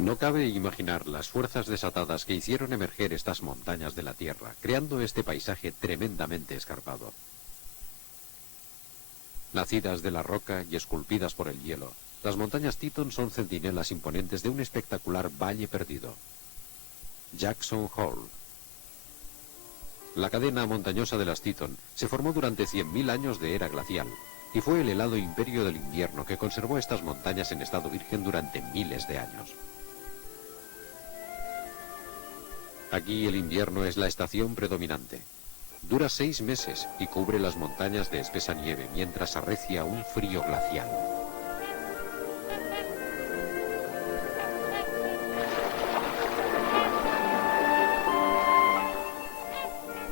No cabe imaginar las fuerzas desatadas que hicieron emerger estas montañas de la Tierra, creando este paisaje tremendamente escarpado. Nacidas de la roca y esculpidas por el hielo, las montañas Teton son centinelas imponentes de un espectacular valle perdido. Jackson Hole. La cadena montañosa de las Teton se formó durante 100.000 años de era glacial, y fue el helado imperio del invierno que conservó estas montañas en estado virgen durante miles de años. Aquí el invierno es la estación predominante. Dura 6 meses y cubre las montañas de espesa nieve mientras arrecia un frío glacial.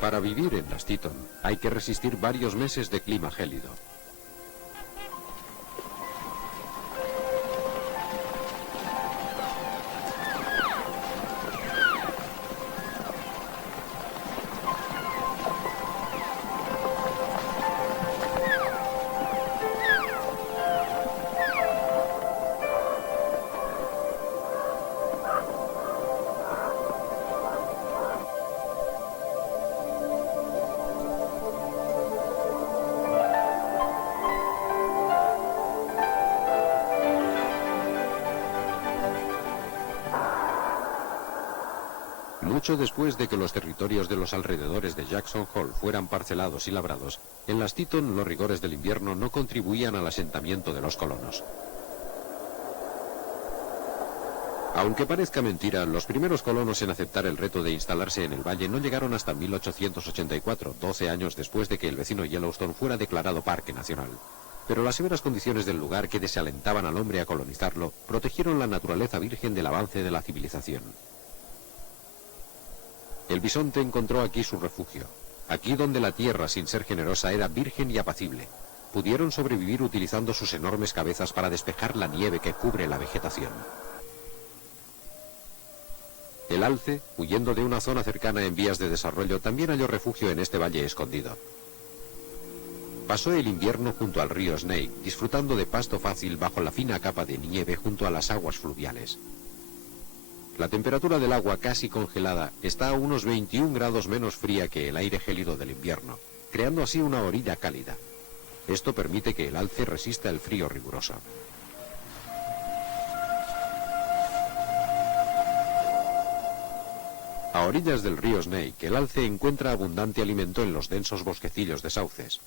Para vivir en las Teton hay que resistir varios meses de clima gélido. Mucho después de que los territorios de los alrededores de Jackson Hole fueran parcelados y labrados, en las Teton los rigores del invierno no contribuían al asentamiento de los colonos. Aunque parezca mentira, los primeros colonos en aceptar el reto de instalarse en el valle no llegaron hasta 1884, 12 años después de que el vecino Yellowstone fuera declarado parque nacional. Pero las severas condiciones del lugar que desalentaban al hombre a colonizarlo protegieron la naturaleza virgen del avance de la civilización. El bisonte encontró aquí su refugio, aquí donde la tierra, sin ser generosa, era virgen y apacible. Pudieron sobrevivir utilizando sus enormes cabezas para despejar la nieve que cubre la vegetación. El alce, huyendo de una zona cercana en vías de desarrollo, también halló refugio en este valle escondido. Pasó el invierno junto al río Snake, disfrutando de pasto fácil bajo la fina capa de nieve junto a las aguas fluviales. La temperatura del agua, casi congelada, está a unos 21 grados menos fría que el aire gélido del invierno, creando así una orilla cálida. Esto permite que el alce resista el frío riguroso. A orillas del río Snake, el alce encuentra abundante alimento en los densos bosquecillos de sauces.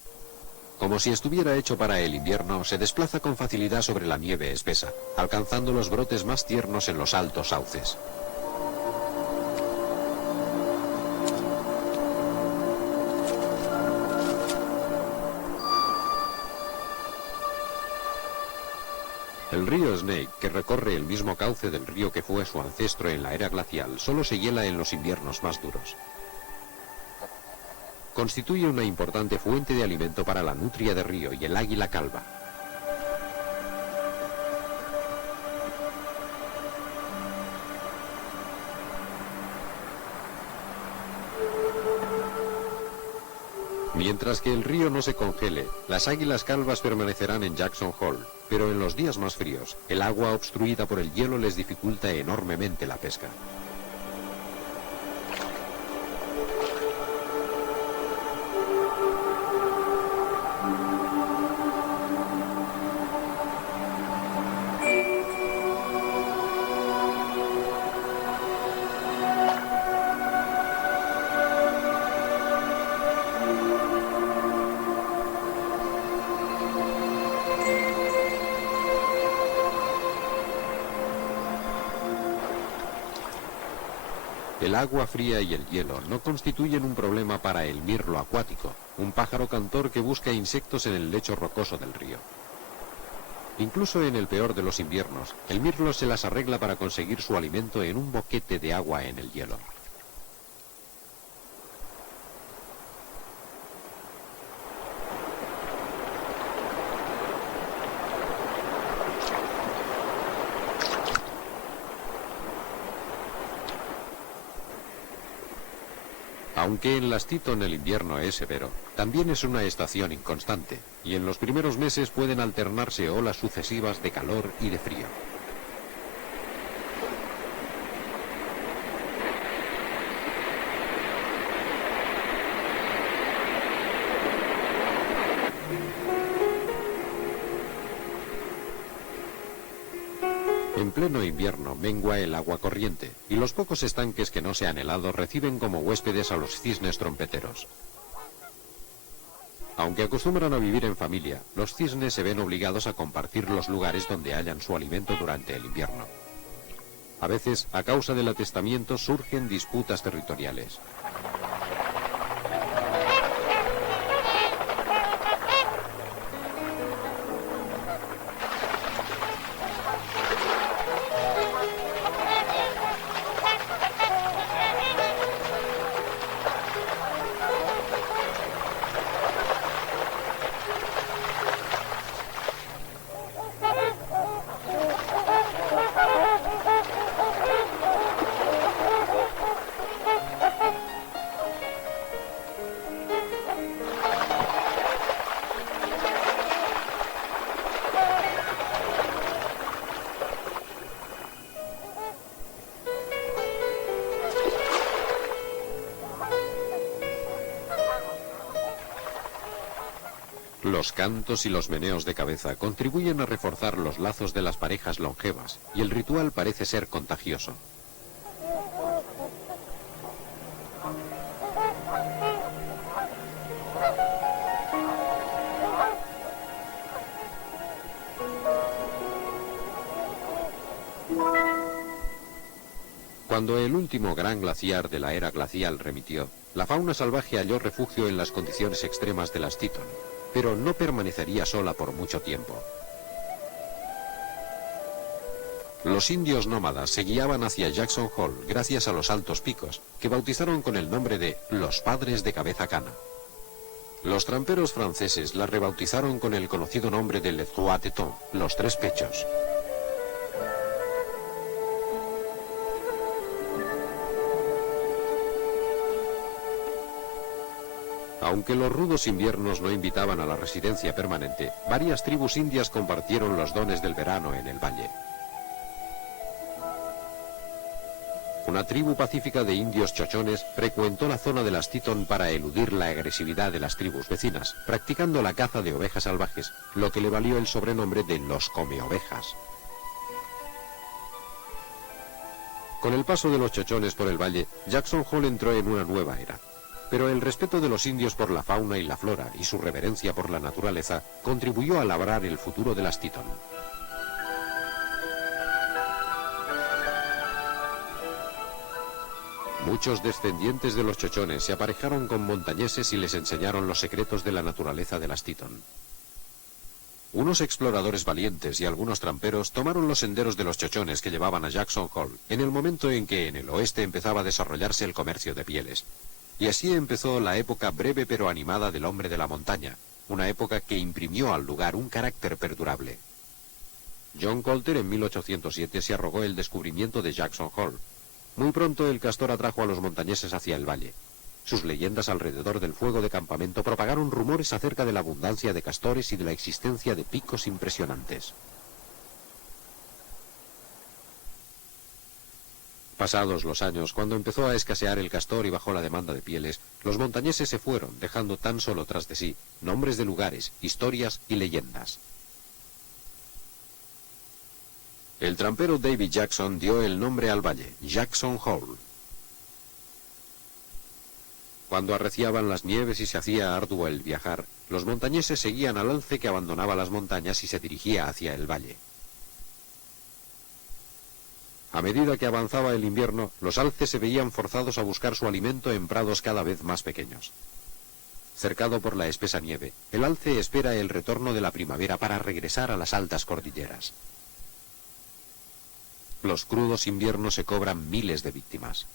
Como si estuviera hecho para el invierno, se desplaza con facilidad sobre la nieve espesa, alcanzando los brotes más tiernos en los altos sauces. El río Snake, que recorre el mismo cauce del río que fue su ancestro en la era glacial, solo se hiela en los inviernos más duros. Constituye una importante fuente de alimento para la nutria de río y el águila calva. Mientras que el río no se congele, las águilas calvas permanecerán en Jackson Hole, pero en los días más fríos, el agua obstruida por el hielo les dificulta enormemente la pesca. El agua fría y el hielo no constituyen un problema para el mirlo acuático, un pájaro cantor que busca insectos en el lecho rocoso del río. Incluso en el peor de los inviernos, el mirlo se las arregla para conseguir su alimento en un boquete de agua en el hielo. Aunque en las Teton el invierno es severo, también es una estación inconstante, y en los primeros meses pueden alternarse olas sucesivas de calor y de frío. En pleno invierno mengua el agua corriente y los pocos estanques que no se han helado reciben como huéspedes a los cisnes trompeteros. Aunque acostumbran a vivir en familia, los cisnes se ven obligados a compartir los lugares donde hallan su alimento durante el invierno. A veces, a causa del atestamiento, surgen disputas territoriales. Los cantos y los meneos de cabeza contribuyen a reforzar los lazos de las parejas longevas, y el ritual parece ser contagioso. Cuando el último gran glaciar de la era glacial remitió, la fauna salvaje halló refugio en las condiciones extremas de las Teton, pero no permanecería sola por mucho tiempo. Los indios nómadas se guiaban hacia Jackson Hole gracias a los altos picos, que bautizaron con el nombre de los Padres de Cabeza Cana. Los tramperos franceses la rebautizaron con el conocido nombre de Les Trois Tétons, los Tres Pechos. Aunque los rudos inviernos no invitaban a la residencia permanente, varias tribus indias compartieron los dones del verano en el valle. Una tribu pacífica de indios chochones frecuentó la zona de las Teton para eludir la agresividad de las tribus vecinas, practicando la caza de ovejas salvajes, lo que le valió el sobrenombre de los Come-Ovejas. Con el paso de los chochones por el valle, Jackson Hole entró en una nueva era. Pero el respeto de los indios por la fauna y la flora y su reverencia por la naturaleza contribuyó a labrar el futuro de las Teton. Muchos descendientes de los chochones se aparejaron con montañeses y les enseñaron los secretos de la naturaleza de las Teton. Unos exploradores valientes y algunos tramperos tomaron los senderos de los chochones que llevaban a Jackson Hole en el momento en que en el oeste empezaba a desarrollarse el comercio de pieles. Y así empezó la época breve pero animada del hombre de la montaña, una época que imprimió al lugar un carácter perdurable. John Colter en 1807 se arrogó el descubrimiento de Jackson Hole. Muy pronto el castor atrajo a los montañeses hacia el valle. Sus leyendas alrededor del fuego de campamento propagaron rumores acerca de la abundancia de castores y de la existencia de picos impresionantes. Pasados los años, cuando empezó a escasear el castor y bajó la demanda de pieles, los montañeses se fueron, dejando tan solo tras de sí nombres de lugares, historias y leyendas. El trampero David Jackson dio el nombre al valle, Jackson Hole. Cuando arreciaban las nieves y se hacía arduo el viajar, los montañeses seguían al alce que abandonaba las montañas y se dirigía hacia el valle. A medida que avanzaba el invierno, los alces se veían forzados a buscar su alimento en prados cada vez más pequeños. Cercado por la espesa nieve, el alce espera el retorno de la primavera para regresar a las altas cordilleras. Los crudos inviernos se cobran miles de víctimas.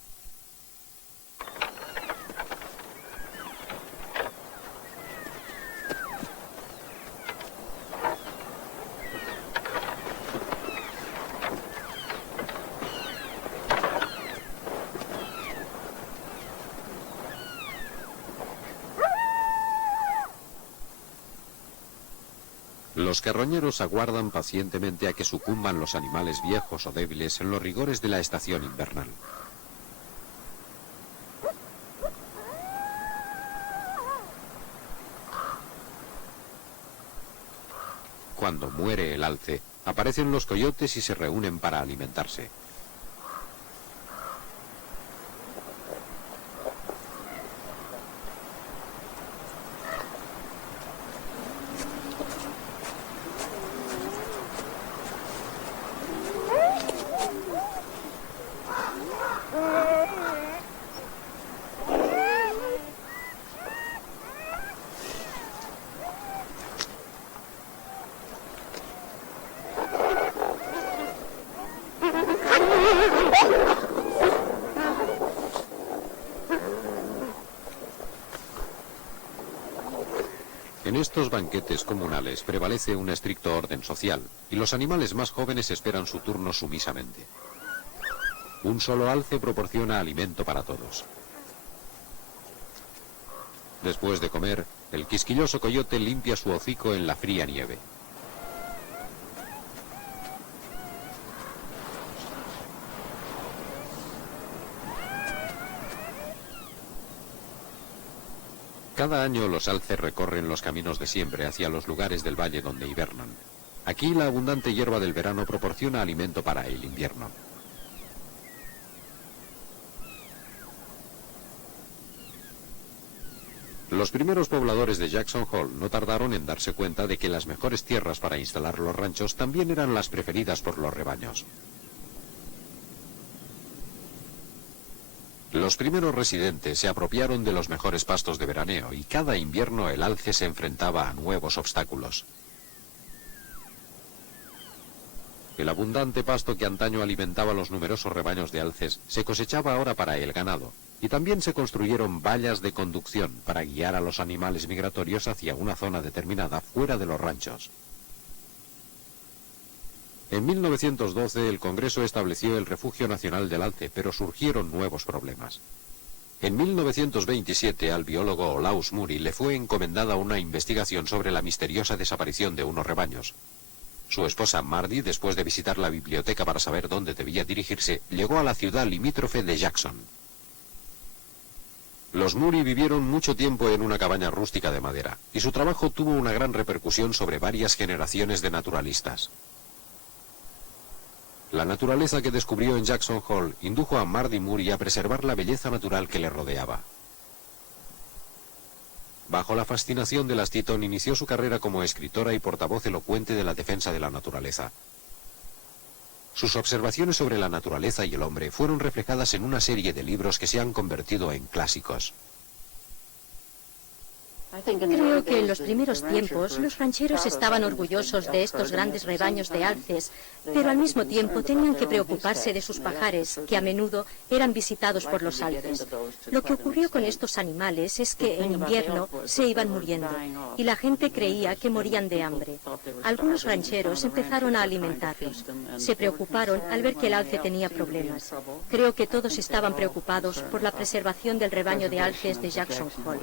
Los carroñeros aguardan pacientemente a que sucumban los animales viejos o débiles en los rigores de la estación invernal. cuando muere el alce, aparecen los coyotes y se reúnen para alimentarse. En estos banquetes comunales prevalece un estricto orden social, y los animales más jóvenes esperan su turno sumisamente. Un solo alce proporciona alimento para todos. Después de comer, el quisquilloso coyote limpia su hocico en la fría nieve. Cada año los alces recorren los caminos de siempre hacia los lugares del valle donde hibernan. Aquí la abundante hierba del verano proporciona alimento para el invierno. Los primeros pobladores de Jackson Hole no tardaron en darse cuenta de que las mejores tierras para instalar los ranchos también eran las preferidas por los rebaños. Los primeros residentes se apropiaron de los mejores pastos de veraneo y cada invierno el alce se enfrentaba a nuevos obstáculos. El abundante pasto que antaño alimentaba los numerosos rebaños de alces se cosechaba ahora para el ganado, y también se construyeron vallas de conducción para guiar a los animales migratorios hacia una zona determinada fuera de los ranchos. En 1912 el Congreso estableció el Refugio Nacional del Alce, pero surgieron nuevos problemas. En 1927 al biólogo Olaus Muri le fue encomendada una investigación sobre la misteriosa desaparición de unos rebaños. Su esposa Mardy, después de visitar la biblioteca para saber dónde debía dirigirse, llegó a la ciudad limítrofe de Jackson. Los Muri vivieron mucho tiempo en una cabaña rústica de madera, y su trabajo tuvo una gran repercusión sobre varias generaciones de naturalistas. La naturaleza que descubrió en Jackson Hole indujo a Mardy Muri a preservar la belleza natural que le rodeaba. Bajo la fascinación de las Teton inició su carrera como escritora y portavoz elocuente de la defensa de la naturaleza. Sus observaciones sobre la naturaleza y el hombre fueron reflejadas en una serie de libros que se han convertido en clásicos. Creo que en los primeros tiempos los rancheros estaban orgullosos de estos grandes rebaños de alces, pero al mismo tiempo tenían que preocuparse de sus pajares, que a menudo eran visitados por los alces. Lo que ocurrió con estos animales es que en invierno se iban muriendo, y la gente creía que morían de hambre. Algunos rancheros empezaron a alimentarlos. Se preocuparon al ver que el alce tenía problemas. Creo que todos estaban preocupados por la preservación del rebaño de alces de Jackson Hole.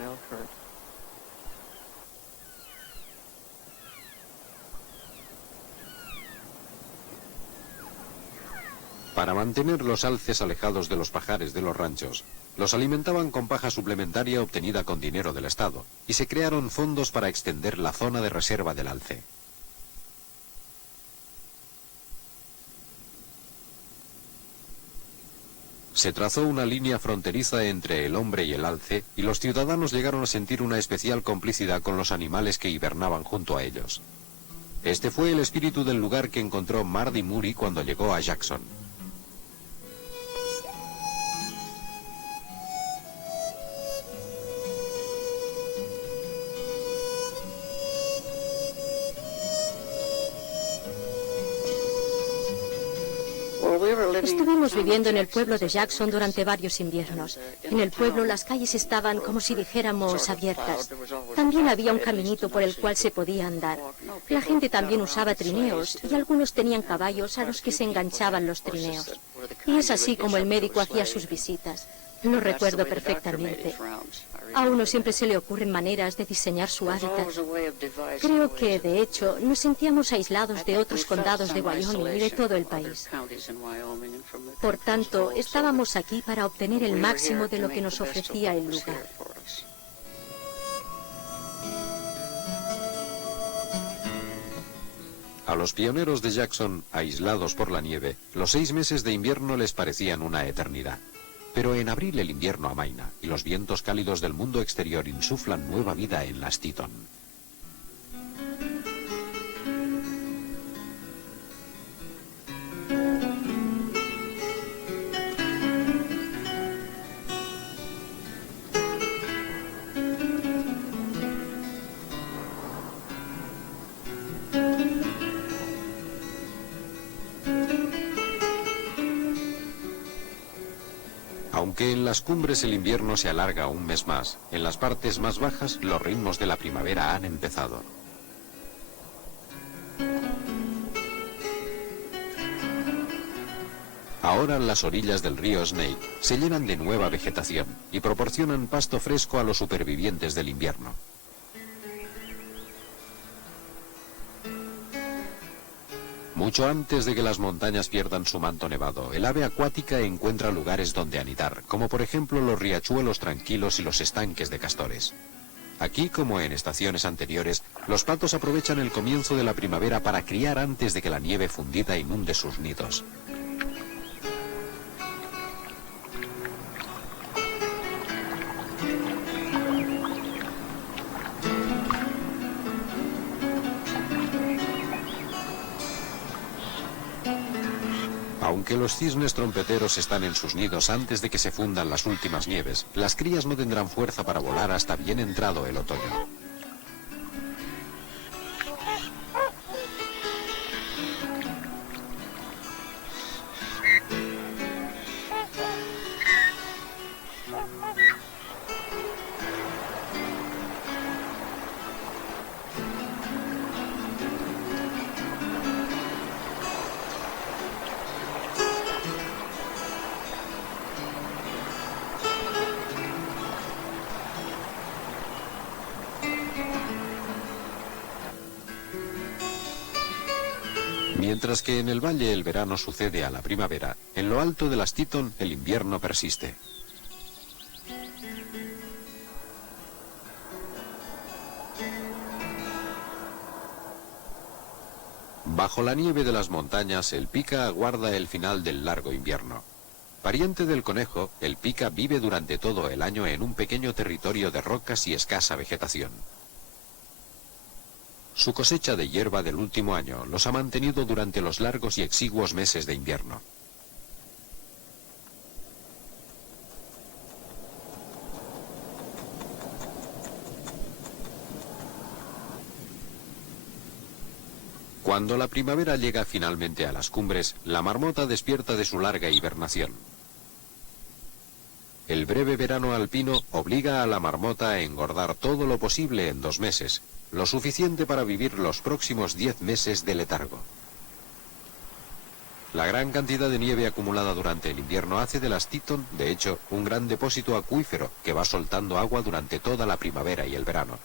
Para mantener los alces alejados de los pajares de los ranchos, los alimentaban con paja suplementaria obtenida con dinero del Estado, y se crearon fondos para extender la zona de reserva del alce. Se trazó una línea fronteriza entre el hombre y el alce, y los ciudadanos llegaron a sentir una especial complicidad con los animales que hibernaban junto a ellos. Este fue el espíritu del lugar que encontró Mardy Muri cuando llegó a Jackson. Estuvimos viviendo en el pueblo de Jackson durante varios inviernos. En el pueblo las calles estaban, como si dijéramos, abiertas. También había un caminito por el cual se podía andar. La gente también usaba trineos y algunos tenían caballos a los que se enganchaban los trineos. Y es así como el médico hacía sus visitas. Lo recuerdo perfectamente. A uno siempre se le ocurren maneras de diseñar su hábitat. Creo que, de hecho, nos sentíamos aislados de otros condados de Wyoming y de todo el país. Por tanto, estábamos aquí para obtener el máximo de lo que nos ofrecía el lugar. A los pioneros de Jackson, aislados por la nieve, los 6 meses de invierno les parecían una eternidad. Pero en abril el invierno amaina y los vientos cálidos del mundo exterior insuflan nueva vida en las Teton. Aunque en las cumbres el invierno se alarga un mes más, en las partes más bajas los ritmos de la primavera han empezado. Ahora las orillas del río Snake se llenan de nueva vegetación y proporcionan pasto fresco a los supervivientes del invierno. Mucho antes de que las montañas pierdan su manto nevado, el ave acuática encuentra lugares donde anidar, como por ejemplo los riachuelos tranquilos y los estanques de castores. Aquí, como en estaciones anteriores, los patos aprovechan el comienzo de la primavera para criar antes de que la nieve fundida inunde sus nidos. Aunque los cisnes trompeteros están en sus nidos antes de que se fundan las últimas nieves, las crías no tendrán fuerza para volar hasta bien entrado el otoño. Mientras que en el valle el verano sucede a la primavera, en lo alto de las Teton el invierno persiste. Bajo la nieve de las montañas, el pica aguarda el final del largo invierno. Pariente del conejo, el pica vive durante todo el año en un pequeño territorio de rocas y escasa vegetación. Su cosecha de hierba del último año los ha mantenido durante los largos y exiguos meses de invierno. Cuando la primavera llega finalmente a las cumbres, la marmota despierta de su larga hibernación. El breve verano alpino obliga a la marmota a engordar todo lo posible en 2 meses, lo suficiente para vivir los próximos 10 meses de letargo. La gran cantidad de nieve acumulada durante el invierno hace de las Teton, de hecho, un gran depósito acuífero que va soltando agua durante toda la primavera y el verano.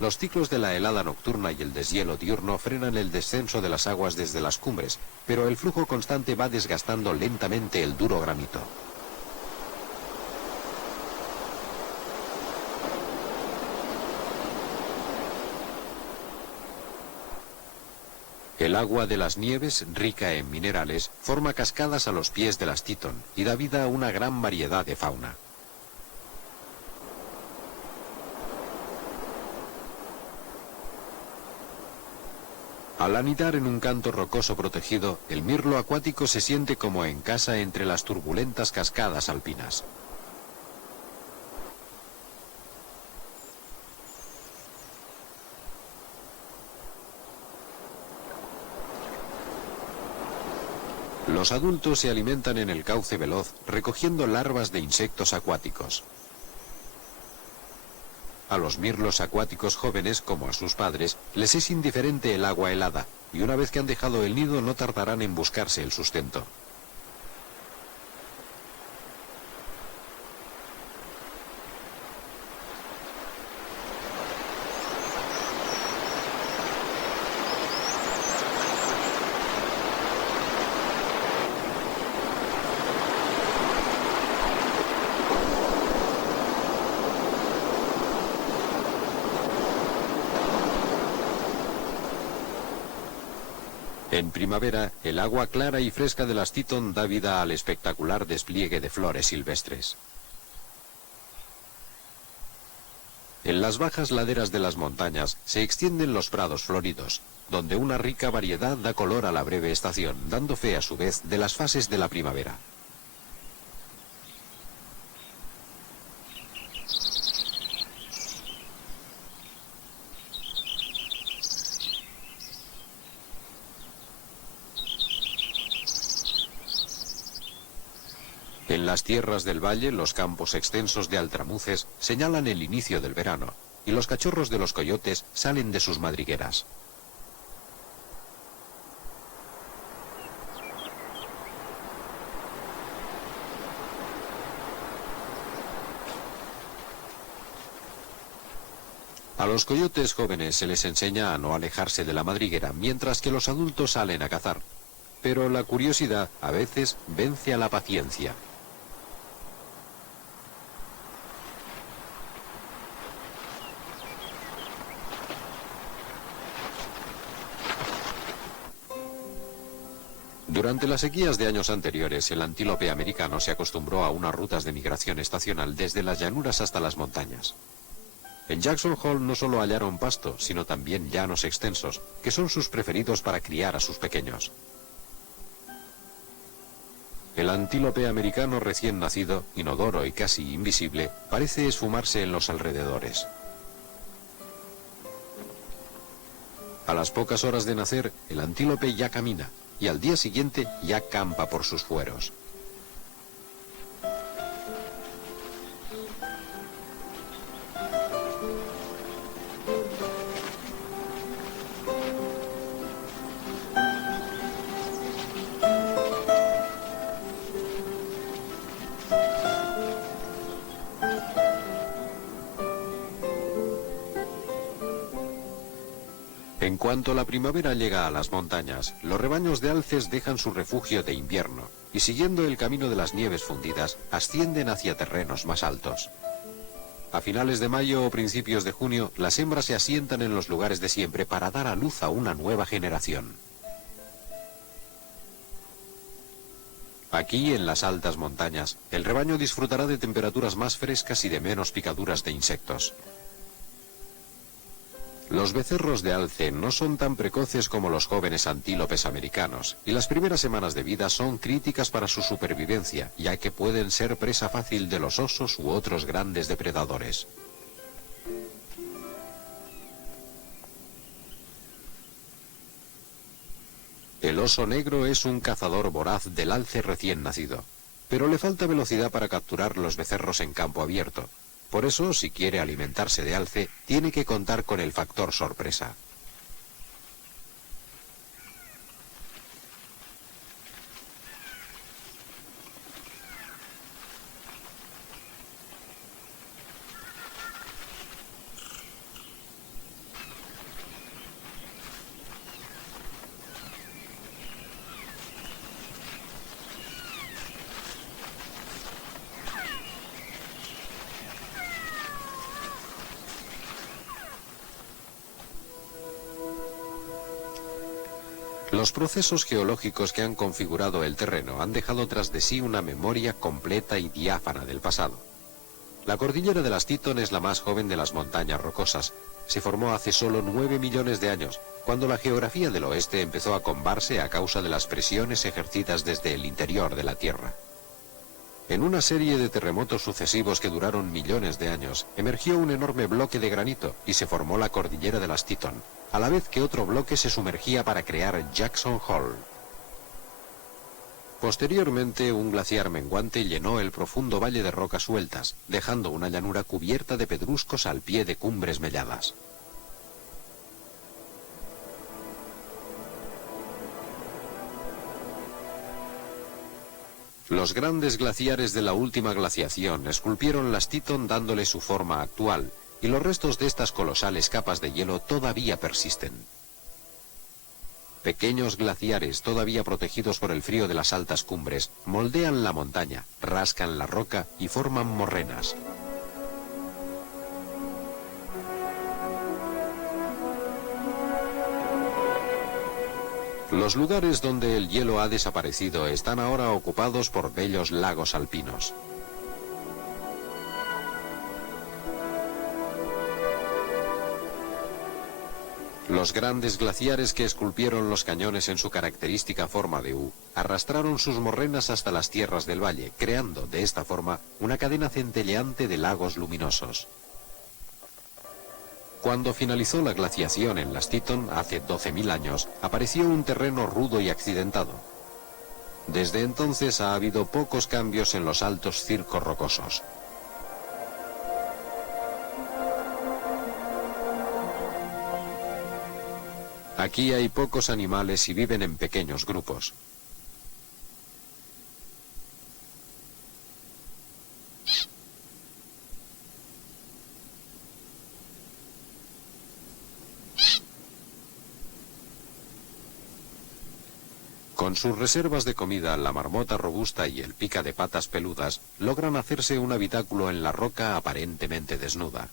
Los ciclos de la helada nocturna y el deshielo diurno frenan el descenso de las aguas desde las cumbres, pero el flujo constante va desgastando lentamente el duro granito. El agua de las nieves, rica en minerales, forma cascadas a los pies de las Teton y da vida a una gran variedad de fauna. Al anidar en un canto rocoso protegido, el mirlo acuático se siente como en casa entre las turbulentas cascadas alpinas. Los adultos se alimentan en el cauce veloz, recogiendo larvas de insectos acuáticos. A los mirlos acuáticos jóvenes, como a sus padres, les es indiferente el agua helada, y una vez que han dejado el nido no tardarán en buscarse el sustento. En primavera, el agua clara y fresca de las Teton da vida al espectacular despliegue de flores silvestres. En las bajas laderas de las montañas se extienden los prados floridos, donde una rica variedad da color a la breve estación, dando fe a su vez de las fases de la primavera. En las tierras del valle, los campos extensos de altramuces señalan el inicio del verano, y los cachorros de los coyotes salen de sus madrigueras. A los coyotes jóvenes se les enseña a no alejarse de la madriguera, mientras que los adultos salen a cazar. Pero la curiosidad a veces vence a la paciencia. Durante las sequías de años anteriores, el antílope americano se acostumbró a unas rutas de migración estacional desde las llanuras hasta las montañas. En Jackson Hole no solo hallaron pasto, sino también llanos extensos, que son sus preferidos para criar a sus pequeños. El antílope americano recién nacido, inodoro y casi invisible, parece esfumarse en los alrededores. A las pocas horas de nacer, el antílope ya camina, y al día siguiente ya campa por sus fueros. En cuanto la primavera llega a las montañas, los rebaños de alces dejan su refugio de invierno y, siguiendo el camino de las nieves fundidas, ascienden hacia terrenos más altos. A finales de mayo o principios de junio, las hembras se asientan en los lugares de siempre para dar a luz a una nueva generación. Aquí, en las altas montañas, el rebaño disfrutará de temperaturas más frescas y de menos picaduras de insectos. Los becerros de alce no son tan precoces como los jóvenes antílopes americanos, y las primeras semanas de vida son críticas para su supervivencia, ya que pueden ser presa fácil de los osos u otros grandes depredadores. El oso negro es un cazador voraz del alce recién nacido, pero le falta velocidad para capturar los becerros en campo abierto. Por eso, si quiere alimentarse de alce, tiene que contar con el factor sorpresa. Los procesos geológicos que han configurado el terreno han dejado tras de sí una memoria completa y diáfana del pasado. La cordillera de las Teton es la más joven de las montañas rocosas. Se formó hace solo 9 millones de años, cuando la geografía del oeste empezó a combarse a causa de las presiones ejercidas desde el interior de la Tierra. En una serie de terremotos sucesivos que duraron millones de años, emergió un enorme bloque de granito y se formó la cordillera de las Teton, a la vez que otro bloque se sumergía para crear Jackson Hole. Posteriormente, un glaciar menguante llenó el profundo valle de rocas sueltas, dejando una llanura cubierta de pedruscos al pie de cumbres melladas. Los grandes glaciares de la última glaciación esculpieron las Teton dándole su forma actual, y los restos de estas colosales capas de hielo todavía persisten. Pequeños glaciares, todavía protegidos por el frío de las altas cumbres, moldean la montaña, rascan la roca y forman morrenas. Los lugares donde el hielo ha desaparecido están ahora ocupados por bellos lagos alpinos. Los grandes glaciares que esculpieron los cañones en su característica forma de U arrastraron sus morrenas hasta las tierras del valle, creando de esta forma una cadena centelleante de lagos luminosos. Cuando finalizó la glaciación en las Teton hace 12.000 años, apareció un terreno rudo y accidentado. Desde entonces ha habido pocos cambios en los altos circos rocosos. Aquí hay pocos animales y viven en pequeños grupos. Con sus reservas de comida, la marmota robusta y el pica de patas peludas logran hacerse un habitáculo en la roca aparentemente desnuda.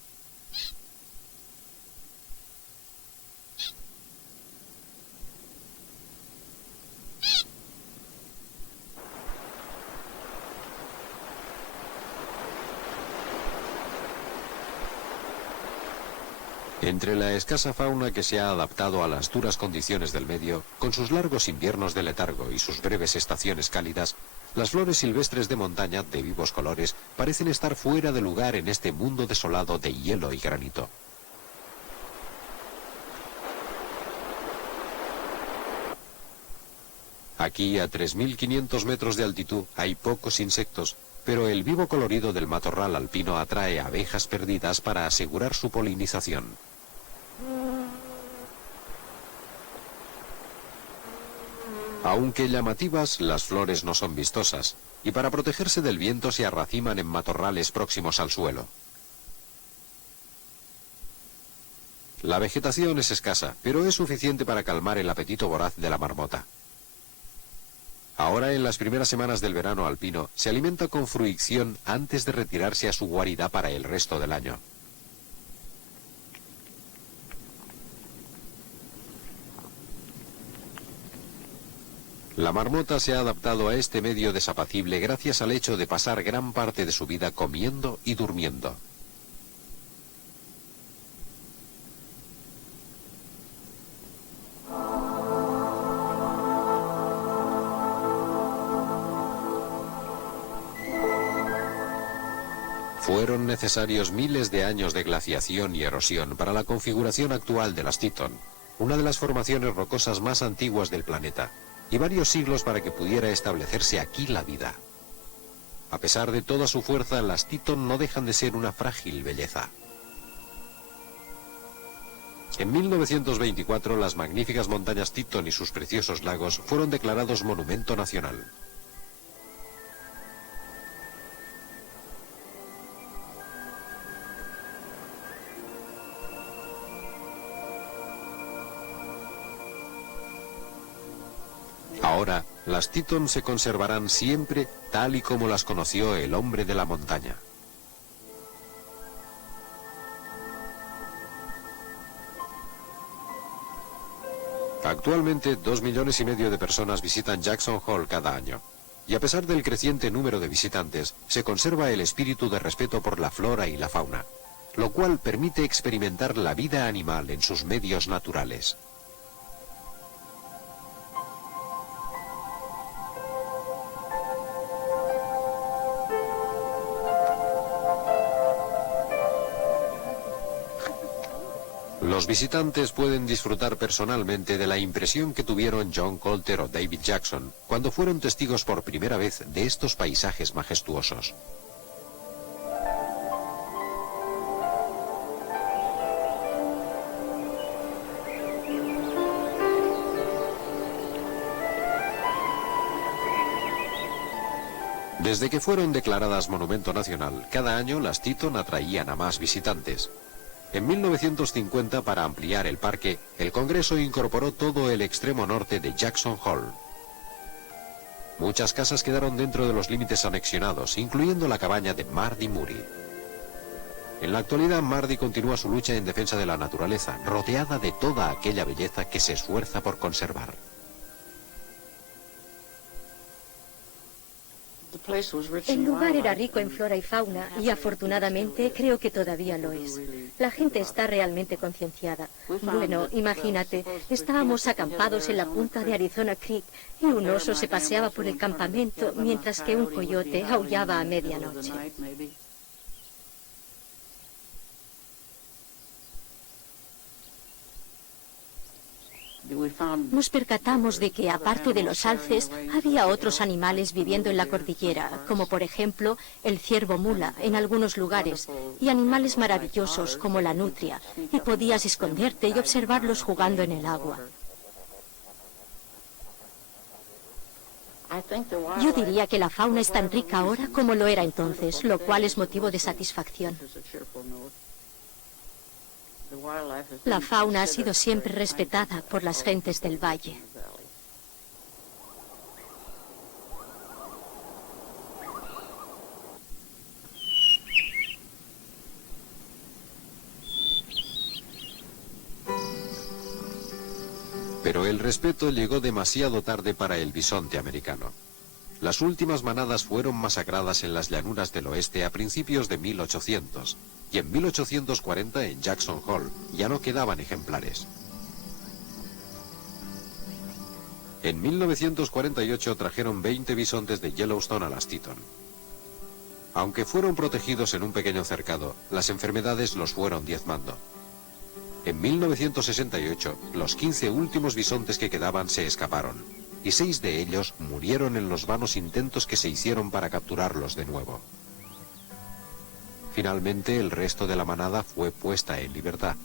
Entre la escasa fauna que se ha adaptado a las duras condiciones del medio, con sus largos inviernos de letargo y sus breves estaciones cálidas, las flores silvestres de montaña de vivos colores parecen estar fuera de lugar en este mundo desolado de hielo y granito. Aquí, a 3.500 metros de altitud, hay pocos insectos, pero el vivo colorido del matorral alpino atrae abejas perdidas para asegurar su polinización. Aunque llamativas, las flores no son vistosas, y para protegerse del viento se arraciman en matorrales próximos al suelo. La vegetación es escasa, pero es suficiente para calmar el apetito voraz de la marmota. Ahora, en las primeras semanas del verano alpino, se alimenta con fruición antes de retirarse a su guarida para el resto del año. La marmota se ha adaptado a este medio desapacible gracias al hecho de pasar gran parte de su vida comiendo y durmiendo. Fueron necesarios miles de años de glaciación y erosión para la configuración actual de las Teton, una de las formaciones rocosas más antiguas del planeta, y varios siglos para que pudiera establecerse aquí la vida. A pesar de toda su fuerza, las Teton no dejan de ser una frágil belleza. En 1924, las magníficas montañas Teton y sus preciosos lagos fueron declarados Monumento Nacional. Ahora, las Teton se conservarán siempre tal y como las conoció el hombre de la montaña. Actualmente, 2,5 millones de personas visitan Jackson Hole cada año. Y a pesar del creciente número de visitantes, se conserva el espíritu de respeto por la flora y la fauna, lo cual permite experimentar la vida animal en sus medios naturales. Los visitantes pueden disfrutar personalmente de la impresión que tuvieron John Colter o David Jackson cuando fueron testigos por primera vez de estos paisajes majestuosos. Desde que fueron declaradas Monumento Nacional, cada año las Teton atraían a más visitantes. En 1950, para ampliar el parque, el Congreso incorporó todo el extremo norte de Jackson Hole. Muchas casas quedaron dentro de los límites anexionados, incluyendo la cabaña de Mardy Murray. En la actualidad, Mardy continúa su lucha en defensa de la naturaleza, rodeada de toda aquella belleza que se esfuerza por conservar. El lugar era rico en flora y fauna y afortunadamente creo que todavía lo es. La gente está realmente concienciada. Bueno, imagínate, estábamos acampados en la punta de Arizona Creek y un oso se paseaba por el campamento mientras que un coyote aullaba a medianoche. Nos percatamos de que, aparte de los alces, había otros animales viviendo en la cordillera, como por ejemplo el ciervo mula en algunos lugares, y animales maravillosos como la nutria, y podías esconderte y observarlos jugando en el agua. Yo diría que la fauna es tan rica ahora como lo era entonces, lo cual es motivo de satisfacción. La fauna ha sido siempre respetada por las gentes del valle. Pero el respeto llegó demasiado tarde para el bisonte americano. Las últimas manadas fueron masacradas en las llanuras del oeste a principios de 1800. Y en 1840 en Jackson Hole ya no quedaban ejemplares. En 1948 trajeron 20 bisontes de Yellowstone a las Teton. Aunque fueron protegidos en un pequeño cercado, las enfermedades los fueron diezmando. En 1968, los 15 últimos bisontes que quedaban se escaparon, y 6 de ellos murieron en los vanos intentos que se hicieron para capturarlos de nuevo. Finalmente, el resto de la manada fue puesta en libertad.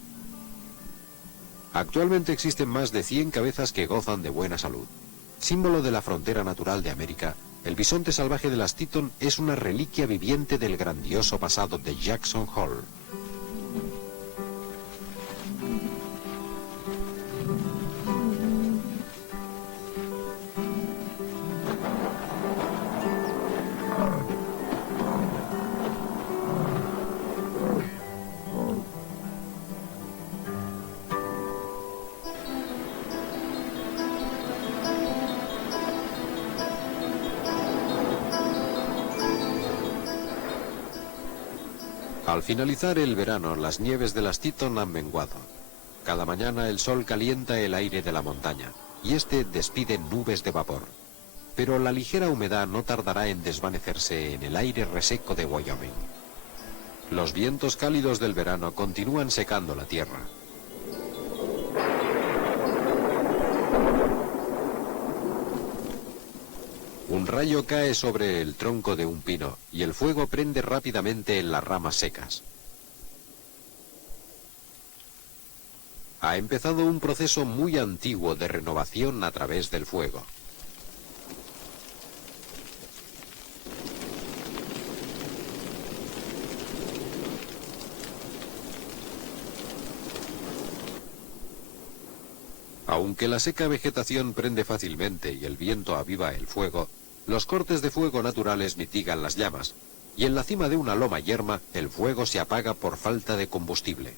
Actualmente existen más de 100 cabezas que gozan de buena salud. Símbolo de la frontera natural de América, el bisonte salvaje de las Teton es una reliquia viviente del grandioso pasado de Jackson Hole. Al finalizar el verano, las nieves de las Teton han menguado. Cada mañana el sol calienta el aire de la montaña, y este despide nubes de vapor. Pero la ligera humedad no tardará en desvanecerse en el aire reseco de Wyoming. Los vientos cálidos del verano continúan secando la tierra. Un rayo cae sobre el tronco de un pino y el fuego prende rápidamente en las ramas secas. Ha empezado un proceso muy antiguo de renovación a través del fuego. Aunque la seca vegetación prende fácilmente y el viento aviva el fuego, los cortes de fuego naturales mitigan las llamas, y en la cima de una loma yerma el fuego se apaga por falta de combustible.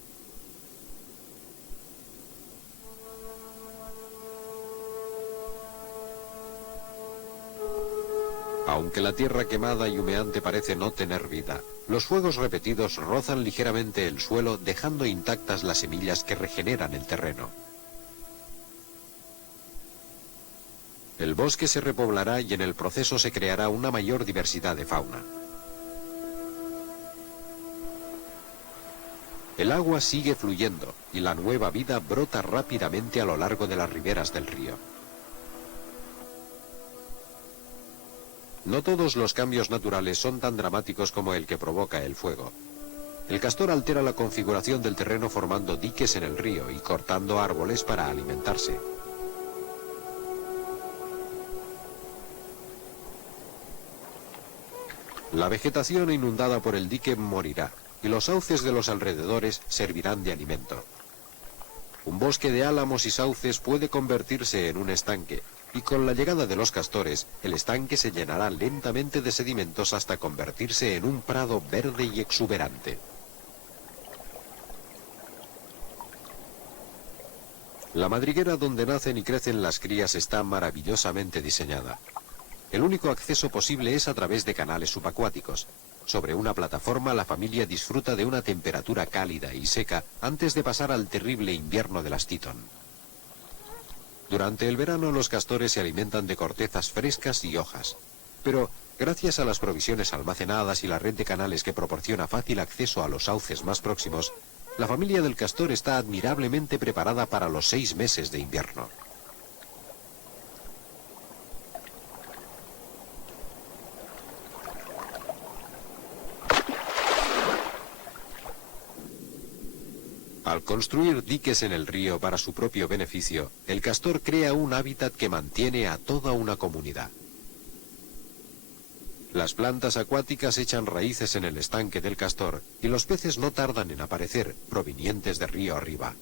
Aunque la tierra quemada y humeante parece no tener vida, los fuegos repetidos rozan ligeramente el suelo dejando intactas las semillas que regeneran el terreno. El bosque se repoblará y en el proceso se creará una mayor diversidad de fauna. El agua sigue fluyendo y la nueva vida brota rápidamente a lo largo de las riberas del río. No todos los cambios naturales son tan dramáticos como el que provoca el fuego. El castor altera la configuración del terreno formando diques en el río y cortando árboles para alimentarse. La vegetación inundada por el dique morirá, y los sauces de los alrededores servirán de alimento. Un bosque de álamos y sauces puede convertirse en un estanque, y con la llegada de los castores, el estanque se llenará lentamente de sedimentos hasta convertirse en un prado verde y exuberante. La madriguera donde nacen y crecen las crías está maravillosamente diseñada. El único acceso posible es a través de canales subacuáticos. Sobre una plataforma la familia disfruta de una temperatura cálida y seca antes de pasar al terrible invierno de las Teton. Durante el verano los castores se alimentan de cortezas frescas y hojas. Pero, gracias a las provisiones almacenadas y la red de canales que proporciona fácil acceso a los sauces más próximos, la familia del castor está admirablemente preparada para los 6 meses de invierno. Al construir diques en el río para su propio beneficio, el castor crea un hábitat que mantiene a toda una comunidad. Las plantas acuáticas echan raíces en el estanque del castor y los peces no tardan en aparecer, provenientes de río arriba.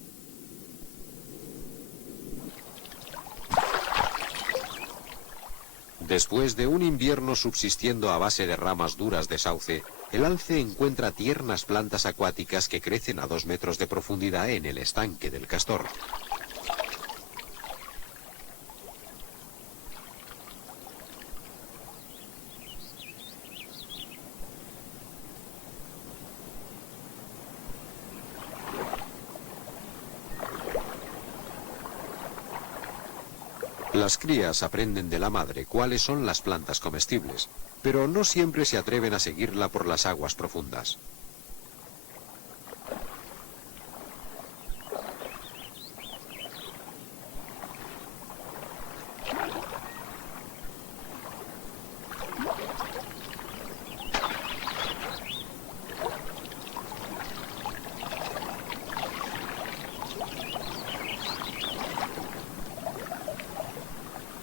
Después de un invierno subsistiendo a base de ramas duras de sauce, el alce encuentra tiernas plantas acuáticas que crecen a 2 metros de profundidad en el estanque del castor. Las crías aprenden de la madre cuáles son las plantas comestibles, pero no siempre se atreven a seguirla por las aguas profundas.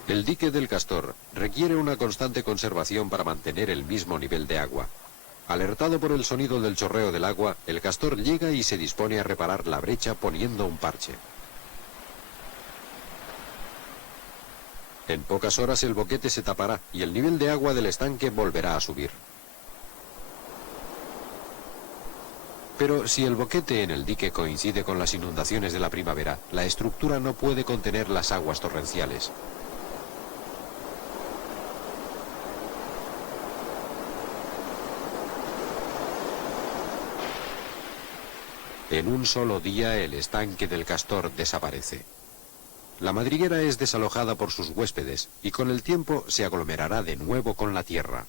El dique del castor requiere una constante conservación para mantener el mismo nivel de agua. Alertado por el sonido del chorreo del agua, el castor llega y se dispone a reparar la brecha poniendo un parche. En pocas horas el boquete se tapará y el nivel de agua del estanque volverá a subir. Pero si el boquete en el dique coincide con las inundaciones de la primavera, la estructura no puede contener las aguas torrenciales. En un solo día el estanque del castor desaparece. La madriguera es desalojada por sus huéspedes y con el tiempo se aglomerará de nuevo con la tierra.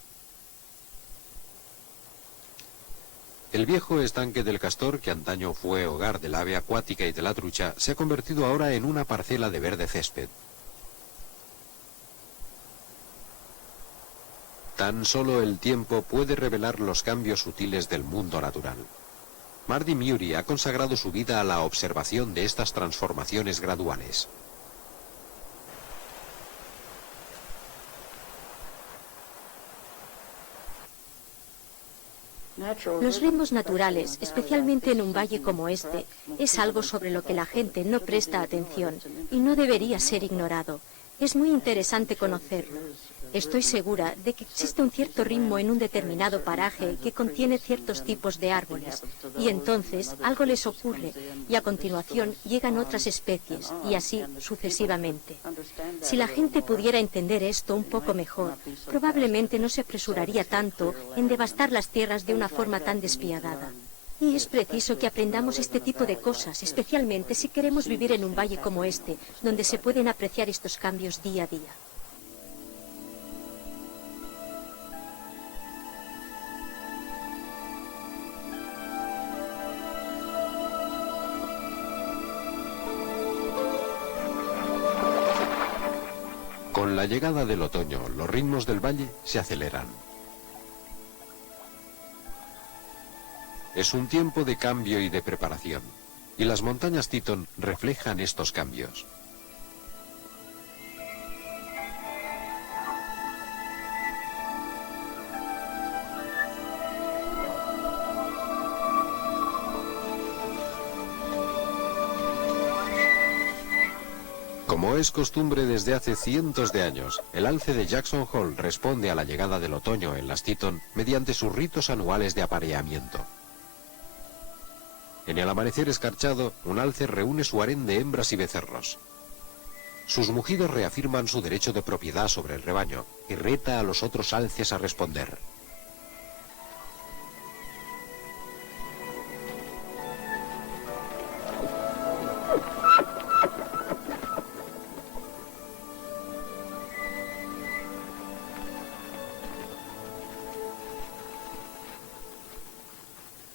El viejo estanque del castor, que antaño fue hogar del ave acuática y de la trucha, se ha convertido ahora en una parcela de verde césped. Tan solo el tiempo puede revelar los cambios sutiles del mundo natural. Mardy Murie ha consagrado su vida a la observación de estas transformaciones graduales. Los ritmos naturales, especialmente en un valle como este, es algo sobre lo que la gente no presta atención y no debería ser ignorado. Es muy interesante conocerlo. Estoy segura de que existe un cierto ritmo en un determinado paraje que contiene ciertos tipos de árboles, y entonces algo les ocurre, y a continuación llegan otras especies, y así sucesivamente. Si la gente pudiera entender esto un poco mejor, probablemente no se apresuraría tanto en devastar las tierras de una forma tan despiadada. Y es preciso que aprendamos este tipo de cosas, especialmente si queremos vivir en un valle como este, donde se pueden apreciar estos cambios día a día. Con la llegada del otoño, los ritmos del valle se aceleran. Es un tiempo de cambio y de preparación, y las montañas Teton reflejan estos cambios. Como es costumbre desde hace cientos de años, el alce de Jackson Hole responde a la llegada del otoño en las Teton mediante sus ritos anuales de apareamiento. En el amanecer escarchado, un alce reúne su harén de hembras y becerros. Sus mugidos reafirman su derecho de propiedad sobre el rebaño y reta a los otros alces a responder.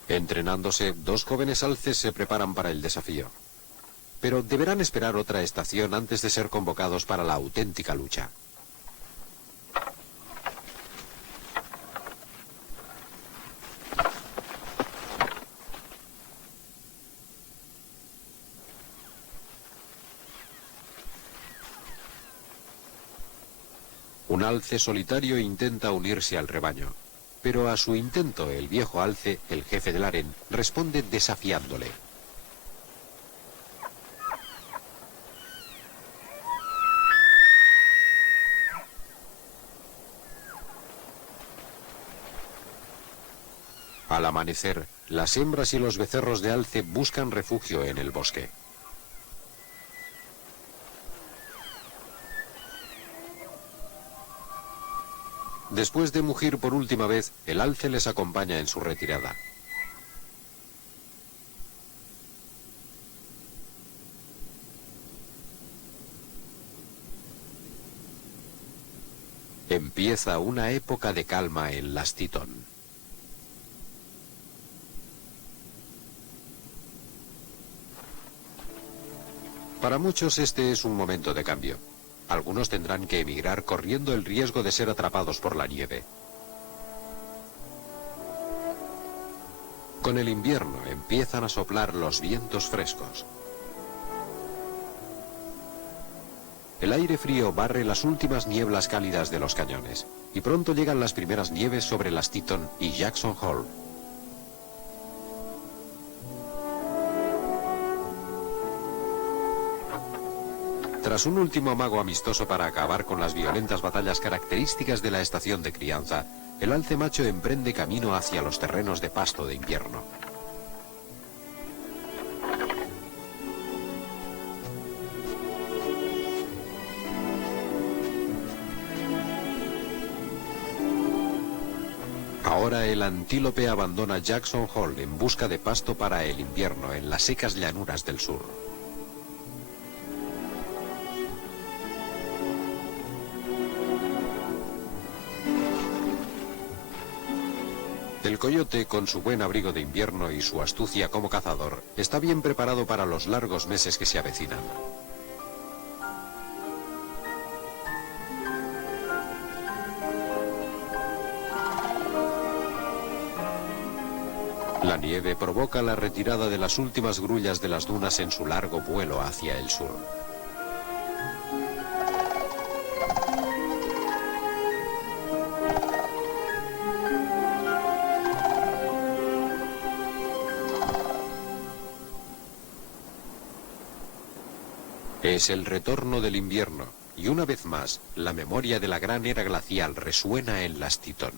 Entrenándose, dos jóvenes alces se preparan para el desafío. Pero deberán esperar otra estación antes de ser convocados para la auténtica lucha. Un alce solitario intenta unirse al rebaño. Pero a su intento, el viejo alce, el jefe del harén, responde desafiándole. Al amanecer, las hembras y los becerros de alce buscan refugio en el bosque. Después de mugir por última vez, el alce les acompaña en su retirada. Empieza una época de calma en las Teton. Para muchos este es un momento de cambio. Algunos tendrán que emigrar corriendo el riesgo de ser atrapados por la nieve. Con el invierno empiezan a soplar los vientos frescos. El aire frío barre las últimas nieblas cálidas de los cañones, y pronto llegan las primeras nieves sobre las Teton y Jackson Hole. Tras un último amago amistoso para acabar con las violentas batallas características de la estación de crianza, el alce macho emprende camino hacia los terrenos de pasto de invierno. Ahora el antílope abandona Jackson Hole en busca de pasto para el invierno en las secas llanuras del sur. El coyote, con su buen abrigo de invierno y su astucia como cazador, está bien preparado para los largos meses que se avecinan. La nieve provoca la retirada de las últimas grullas de las dunas en su largo vuelo hacia el sur. Es el retorno del invierno, y una vez más, la memoria de la gran era glacial resuena en las Teton.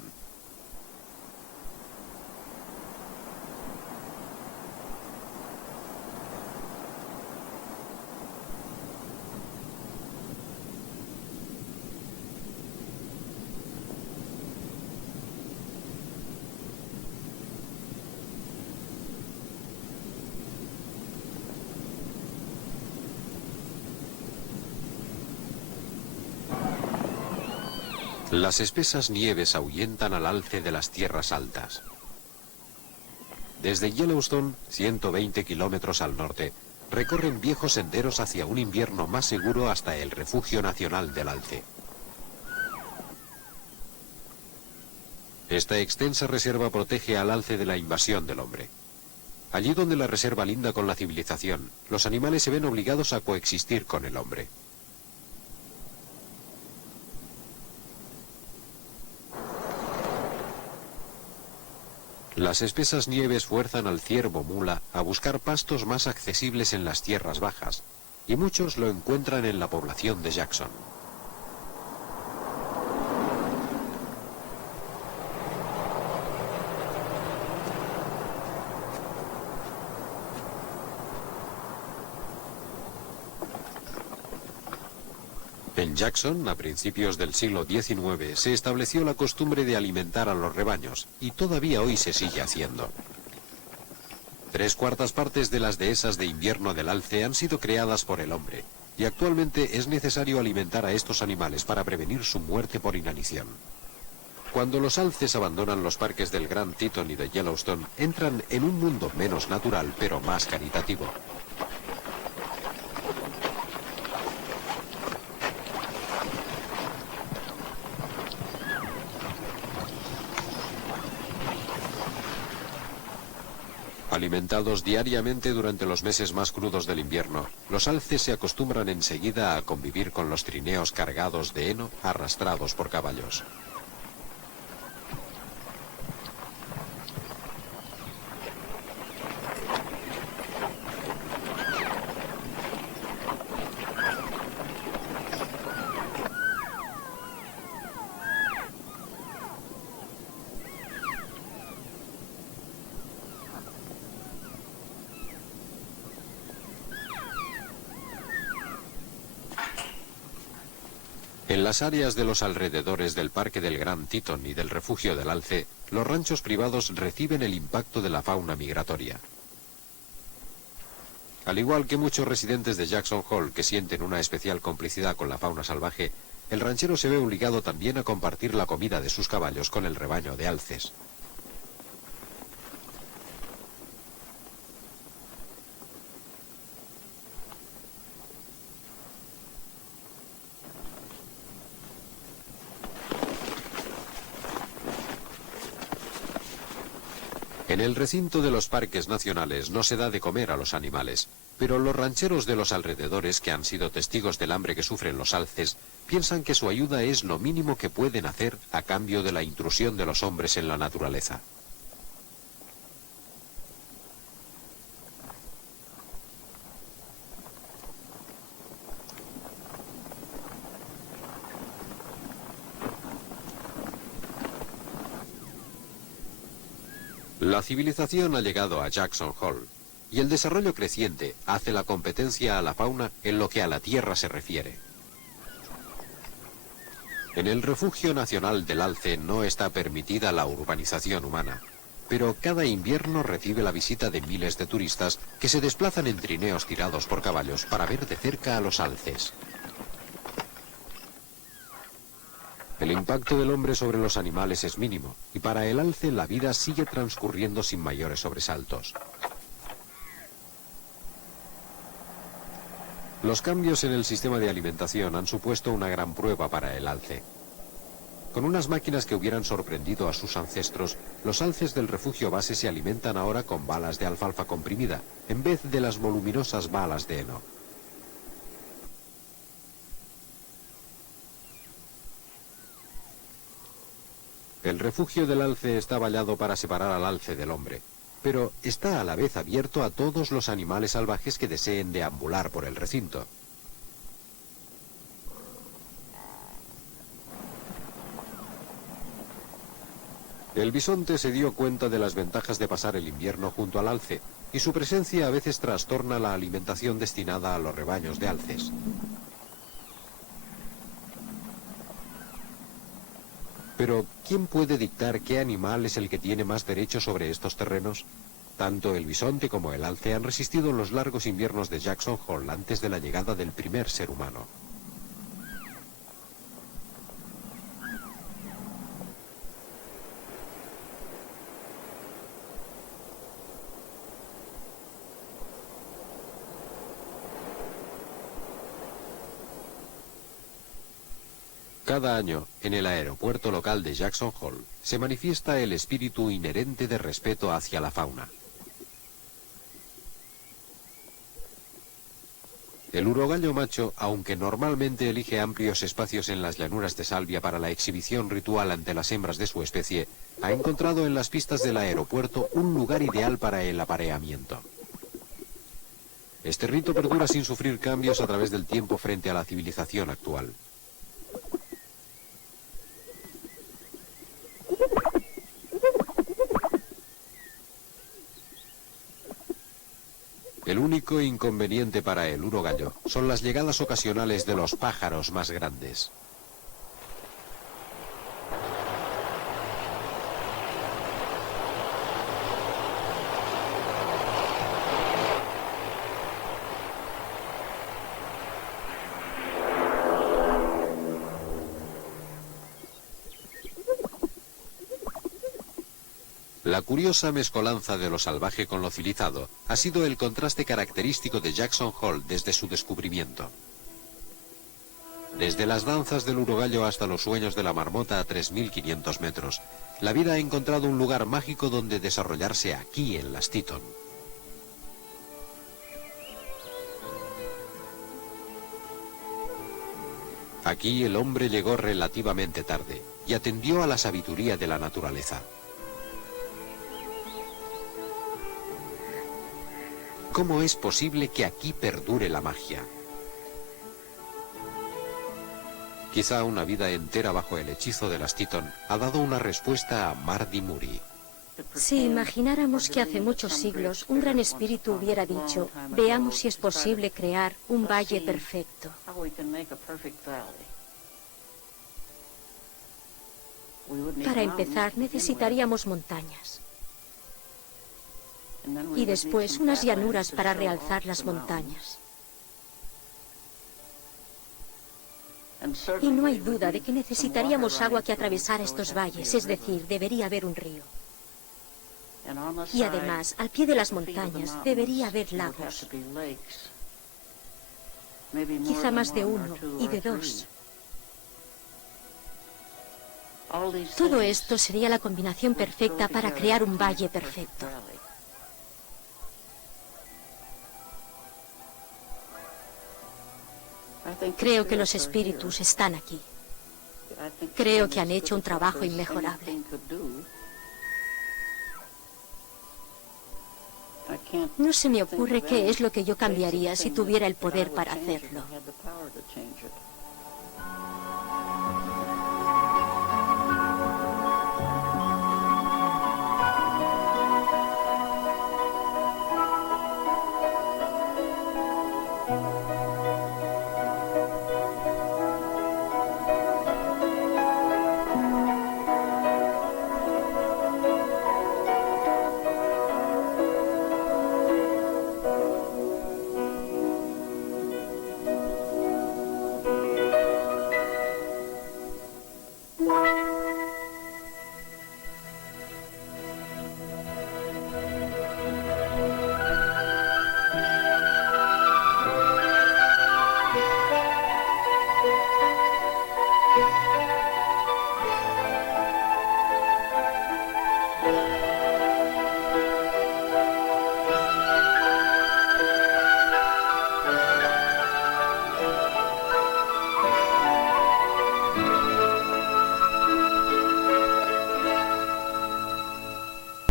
Las espesas nieves ahuyentan al alce de las tierras altas. Desde Yellowstone, 120 kilómetros al norte, recorren viejos senderos hacia un invierno más seguro hasta el refugio nacional del alce. Esta extensa reserva protege al alce de la invasión del hombre. Allí donde la reserva linda con la civilización, los animales se ven obligados a coexistir con el hombre. Las espesas nieves fuerzan al ciervo mula a buscar pastos más accesibles en las tierras bajas, y muchos lo encuentran en la población de Jackson. En Jackson, a principios del siglo XIX, se estableció la costumbre de alimentar a los rebaños, y todavía hoy se sigue haciendo. 3/4 partes de las dehesas de invierno del alce han sido creadas por el hombre, y actualmente es necesario alimentar a estos animales para prevenir su muerte por inanición. Cuando los alces abandonan los parques del Grand Teton y de Yellowstone, entran en un mundo menos natural, pero más caritativo. Alimentados diariamente durante los meses más crudos del invierno, los alces se acostumbran enseguida a convivir con los trineos cargados de heno arrastrados por caballos. En las áreas de los alrededores del Parque del Grand Teton y del Refugio del Alce, los ranchos privados reciben el impacto de la fauna migratoria. Al igual que muchos residentes de Jackson Hole que sienten una especial complicidad con la fauna salvaje, el ranchero se ve obligado también a compartir la comida de sus caballos con el rebaño de alces. En el recinto de los parques nacionales no se da de comer a los animales, pero los rancheros de los alrededores que han sido testigos del hambre que sufren los alces piensan que su ayuda es lo mínimo que pueden hacer a cambio de la intrusión de los hombres en la naturaleza. La civilización ha llegado a Jackson Hole, y el desarrollo creciente hace la competencia a la fauna en lo que a la tierra se refiere. En el Refugio Nacional del Alce no está permitida la urbanización humana, pero cada invierno recibe la visita de miles de turistas que se desplazan en trineos tirados por caballos para ver de cerca a los alces. El impacto del hombre sobre los animales es mínimo, y para el alce la vida sigue transcurriendo sin mayores sobresaltos. Los cambios en el sistema de alimentación han supuesto una gran prueba para el alce. Con unas máquinas que hubieran sorprendido a sus ancestros, los alces del refugio base se alimentan ahora con balas de alfalfa comprimida, en vez de las voluminosas balas de heno. El refugio del alce está vallado para separar al alce del hombre, pero está a la vez abierto a todos los animales salvajes que deseen deambular por el recinto. El bisonte se dio cuenta de las ventajas de pasar el invierno junto al alce, y su presencia a veces trastorna la alimentación destinada a los rebaños de alces. Pero, ¿quién puede dictar qué animal es el que tiene más derecho sobre estos terrenos? Tanto el bisonte como el alce han resistido los largos inviernos de Jackson Hole antes de la llegada del primer ser humano. Cada año, en el aeropuerto local de Jackson Hole, se manifiesta el espíritu inherente de respeto hacia la fauna. El urogallo macho, aunque normalmente elige amplios espacios en las llanuras de Salvia para la exhibición ritual ante las hembras de su especie, ha encontrado en las pistas del aeropuerto un lugar ideal para el apareamiento. Este rito perdura sin sufrir cambios a través del tiempo frente a la civilización actual. El único inconveniente para el urogallo son las llegadas ocasionales de los pájaros más grandes. La curiosa mezcolanza de lo salvaje con lo civilizado ha sido el contraste característico de Jackson Hole desde su descubrimiento. Desde las danzas del urogallo hasta los sueños de la marmota a 3.500 metros, la vida ha encontrado un lugar mágico donde desarrollarse aquí en las Teton. Aquí el hombre llegó relativamente tarde y atendió a la sabiduría de la naturaleza. ¿Cómo es posible que aquí perdure la magia? Quizá una vida entera bajo el hechizo de las Teton ha dado una respuesta a Mardi Muri. Si imagináramos que hace muchos siglos un gran espíritu hubiera dicho, veamos si es posible crear un valle perfecto. Para empezar, necesitaríamos montañas. Y después unas llanuras para realzar las montañas. Y no hay duda de que necesitaríamos agua que atravesara estos valles, es decir, debería haber un río. Y además, al pie de las montañas debería haber lagos. Quizá más de uno y de dos. Todo esto sería la combinación perfecta para crear un valle perfecto. Creo que los espíritus están aquí. Creo que han hecho un trabajo inmejorable. No se me ocurre qué es lo que yo cambiaría si tuviera el poder para hacerlo.